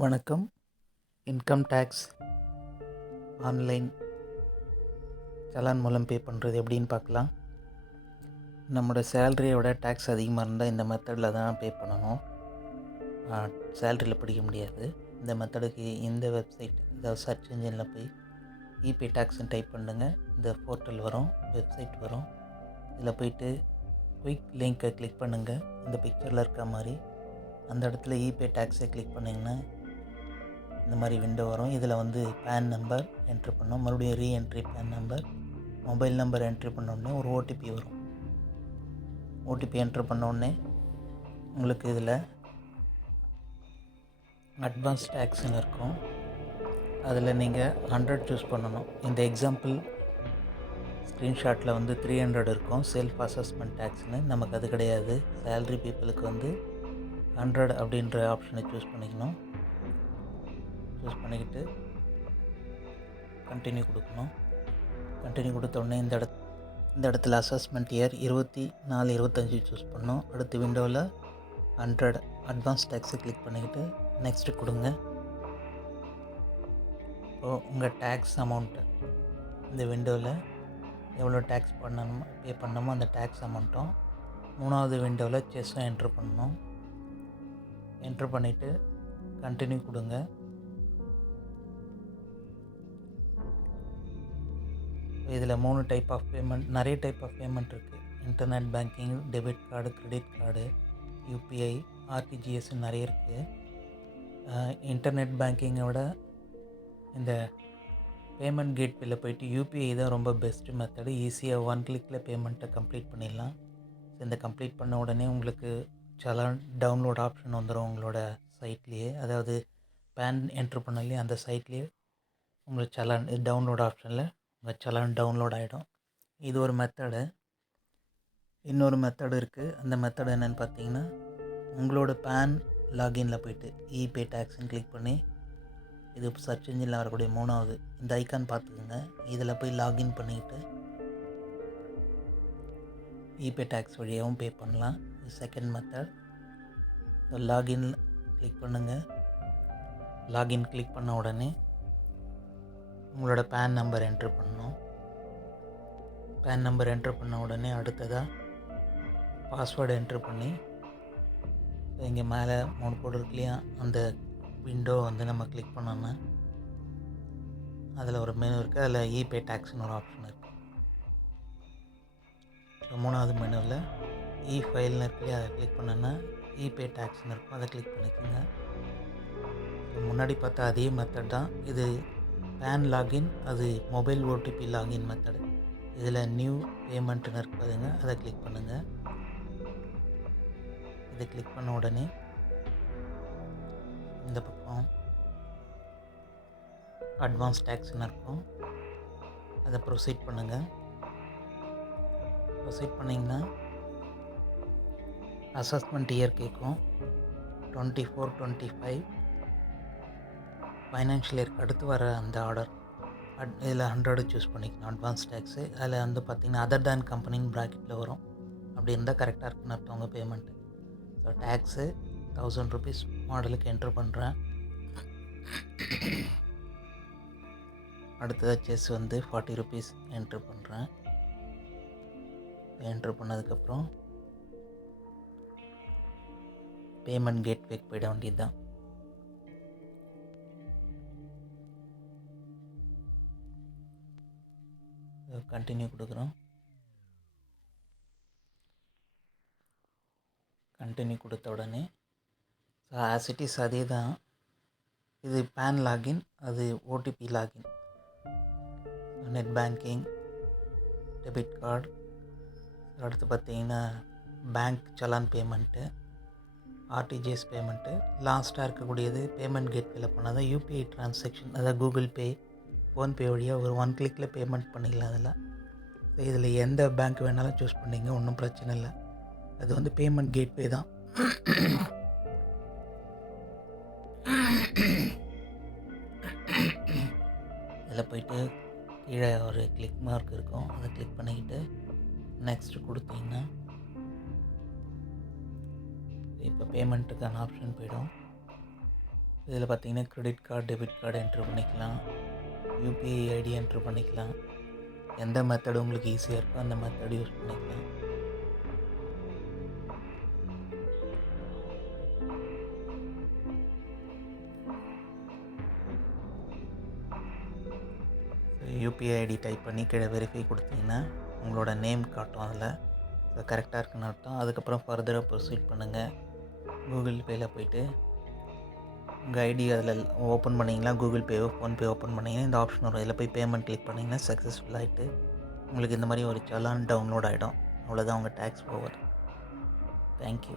வணக்கம். Income tax online challan மூலம் பே பண்ணுறது எப்படின்னு பார்க்கலாம். நம்மளோட சேலரியோட டேக்ஸ் அதிகமாக இருந்தால் இந்த மெத்தடில் தான் பே பண்ணணும். சேலரியில் பிடிக்க முடியாது. இந்த மெத்தடுக்கு இந்த வெப்சைட், அதாவது சர்ச் இன்ஜினில் போய் இபே டேக்ஸ்ன்னு டைப் பண்ணுங்கள். இந்த போர்ட்டல் வரும், வெப்சைட் வரும். இதில் போய்ட்டு குயிக் லிங்க்கை கிளிக் பண்ணுங்கள். இந்த பிக்சரில் இருக்க மாதிரி அந்த இடத்துல இபே டேக்ஸை கிளிக் பண்ணிங்கன்னா இந்த மாதிரி விண்டோ வரும். இதில் பேன் நம்பர் என்ட்ரு பண்ணோம், மறுபடியும் reentry PAN number, mobile number entry பண்ணோடனே ஒரு ஓடிபி வரும். ஓடிபி என்ட்ரு பண்ணோடனே உங்களுக்கு இதில் அட்வான்ஸ் டேக்ஸ்ன்னு இருக்கும். அதில் நீங்கள் 100 சூஸ் பண்ணணும். இந்த எக்ஸாம்பிள் ஸ்க்ரீன்ஷாட்டில் 300 இருக்கும், செல்ஃப் அசஸ்மெண்ட் டேக்ஸ்னு. நமக்கு அது கிடையாது. சேலரி பீப்புளுக்கு 100 அப்படின்ற ஆப்ஷனை சூஸ் பண்ணிக்கணும். சூஸ் பண்ணிக்கிட்டு கண்டினியூ கொடுக்கணும். கண்டினியூ கொடுத்தோடனே இந்த இடத்துல அசஸ்மெண்ட் இயர் 24-25 சூஸ் பண்ணணும். அடுத்த விண்டோவில் 100 அட்வான்ஸ் டேக்ஸை கிளிக் பண்ணிக்கிட்டு நெக்ஸ்ட்டு கொடுங்க. இப்போது உங்கள் டேக்ஸ் அமௌண்ட்டு இந்த விண்டோவில் எவ்வளோ டேக்ஸ் பே பண்ணணுமோ அந்த டேக்ஸ் அமௌண்ட்டும் 3வது விண்டோவில் செஸ்ஸும் என்ட்ரு பண்ணணும். என்ட்ரு பண்ணிவிட்டு கண்டினியூ கொடுங்க. இதில் 3 டைப் ஆஃப் பேமெண்ட், நிறைய டைப் ஆஃப் பேமெண்ட் இருக்குது. Internet banking, debit card, credit card, UPI, RTGS நிறைய இருக்குது. இன்டர்நெட் பேங்கிங்கோட இந்த பேமெண்ட் கேட்வேல போய்ட்டு யூபிஐ தான் ரொம்ப பெஸ்ட்டு மெத்தடு. ஈஸியாக 1 கிளிக்கில் பேமெண்ட்டை கம்ப்ளீட் பண்ணிடலாம். இந்த கம்ப்ளீட் பண்ண உடனே உங்களுக்கு சலான் டவுன்லோட் ஆப்ஷன் வந்துடும் உங்களோட சைட்லேயே. அதாவது பேன் என்ட்ரு பண்ணலையே அந்த சைட்லேயே உங்களுக்கு சலான் டவுன்லோட் ஆப்ஷனில் உங்கள் சலான் டவுன்லோட் ஆகிடும். இது ஒரு மெத்தடு. இன்னொரு மெத்தடு இருக்குது. அந்த மெத்தடு என்னென்னு பார்த்தீங்கன்னா, உங்களோட பேன் லாகின்ல போய்ட்டு இபே டேக்ஸ்ன்னு கிளிக் பண்ணி, இது சர்ச் இன்ஜினில் வரக்கூடிய 3வது இந்த ஐக்கான் பார்த்துக்குங்க. இதில் போய் லாகின் பண்ணிக்கிட்டு இபே டேக்ஸ் வழியாகவும் பே பண்ணலாம். இது செகண்ட் மெத்தட். லாகின் கிளிக் பண்ணுங்கள். லாகின் கிளிக் பண்ண உடனே உங்களோட பேன் நம்பர் என்ட்ரு பண்ணணும். பேன் நம்பர் என்ட்ரு பண்ண உடனே அடுத்ததாக பாஸ்வேர்டு என்ட்ரு பண்ணி, இங்கே மேலே 3 கோடு இருக்கு இல்லையா, அந்த விண்டோ நம்ம கிளிக் பண்ணோன்னா அதில் ஒரு மெனு இருக்குது. அதில் இபே டேக்ஸ்னு ஒரு ஆப்ஷன் இருக்குது. 3வது மெனுவில் இ ஃபைல்னு இருக்கு இல்லையா, அதை கிளிக் பண்ணோன்னா இபே டேக்ஸ்னு இருக்கும், அதை கிளிக் பண்ணிக்கோங்க. முன்னாடி பார்த்தா அதே மெத்தட் தான். இது பேன் லாகின், அது மொபைல் ஓடிபி லாகின் மெத்தடு. இதில் நியூ பேமெண்ட்டுன்னு இருக்குதுங்க, அதை கிளிக் பண்ணுங்கள். இதை கிளிக் பண்ண உடனே இந்த பக்கம் அட்வான்ஸ் டேக்ஸ்ன்னு இருக்கும், அதை ப்ரொசீட் பண்ணுங்கள். ப்ரொசீட் பண்ணிங்கன்னா அசஸ்மெண்ட் இயர் கேட்கும். 24-25 ஃபைனான்ஷியல் இயருக்கு அடுத்து வர அந்த ஆர்டர். இதில் 100 சூஸ் பண்ணிக்கணும் அட்வான்ஸ் டேக்ஸு. அதில் பார்த்திங்கன்னா அதர் தேன் கம்பெனின்னு ப்ராக்கெட்டில் வரும். அப்படி இருந்தால் கரெக்டாக இருக்குன்னு அர்த்தம் உங்கள் பேமெண்ட்டு. ஸோ டேக்ஸு 1000 ருபீஸ் மாடலுக்கு என்ட்ரு பண்ணுறேன். அடுத்ததாக செஸ் 40 ருபீஸ் என்ட்ரு பண்ணுறேன். என்ட்ரு பண்ணதுக்கப்புறம் பேமெண்ட் கேட்வேக்கு போயிட வேண்டியது தான். கண்டினியூ கொடுக்குறோம். கண்டினியூ கொடுத்த உடனே ஆஸ் இட் இஸ் அதே தான். இது பேன் லாகின், அது OTP login. Net banking, debit card, அடுத்து பார்த்திங்கன்னா bank challan payment, RTGS payment. லாஸ்ட்டாக இருக்கக்கூடியது பேமெண்ட் கேட்வேல பண்ணால் தான் யூபிஐ ட்ரான்சாக்ஷன், அதாவது கூகுள் பே, ஃபோன்பே வழியாக ஒரு 1 கிளிக்கில் பேமெண்ட் பண்ணிக்கலாம். அதில் இதில் எந்த பேங்க் வேணாலும் சூஸ் பண்ணிங்க, ஒன்றும் பிரச்சனை இல்லை. அது பேமெண்ட் கேட்வே தான். இதில் போய்ட்டு கீழே ஒரு கிளிக் மார்க் இருக்கும், அதை கிளிக் பண்ணிக்கிட்டு நெக்ஸ்ட்டு கொடுத்தீங்கன்னா இப்போ பேமெண்ட்டுக்கான ஆப்ஷன் போய்டும். இதில் பார்த்தீங்கன்னா credit card, debit card entry பண்ணிக்கலாம். யூபிஐ ஐடி என்ட்ரு பண்ணிக்கலாம். எந்த மெத்தடு உங்களுக்கு ஈஸியாக இருக்கோ அந்த மெத்தடு யூஸ் பண்ணிக்கலாம். யூபிஐ ஐடி டைப் பண்ணி கீழே வெரிஃபை கொடுத்தீங்கன்னா உங்களோட நேம் காட்டும் அதில். ஸோ கரெக்டாக இருக்குன்னு அர்த்தம். அதுக்கப்புறம் ஃபர்தராக ப்ரொசீட் பண்ணுங்கள். கூகுள் பேயில் போய்ட்டு உங்கள் ஐடி அதில் ஓப்பன் பண்ணிங்கன்னா கூகுள் பேவோ ஃபோன்பே ஓப்பன் பண்ணிங்கன்னா இந்த ஆப்ஷன் வரும். இதில் போய் பேமெண்ட் கிளிக் பண்ணிங்கன்னா சக்ஸஸ்ஃபுல் ஆகிட்டு உங்களுக்கு இந்த மாதிரி ஒரு சலான் டவுன்லோட் ஆகிடும். அவ்வளோதான் உங்கள் டேக்ஸ் ஓவர். தேங்க்யூ.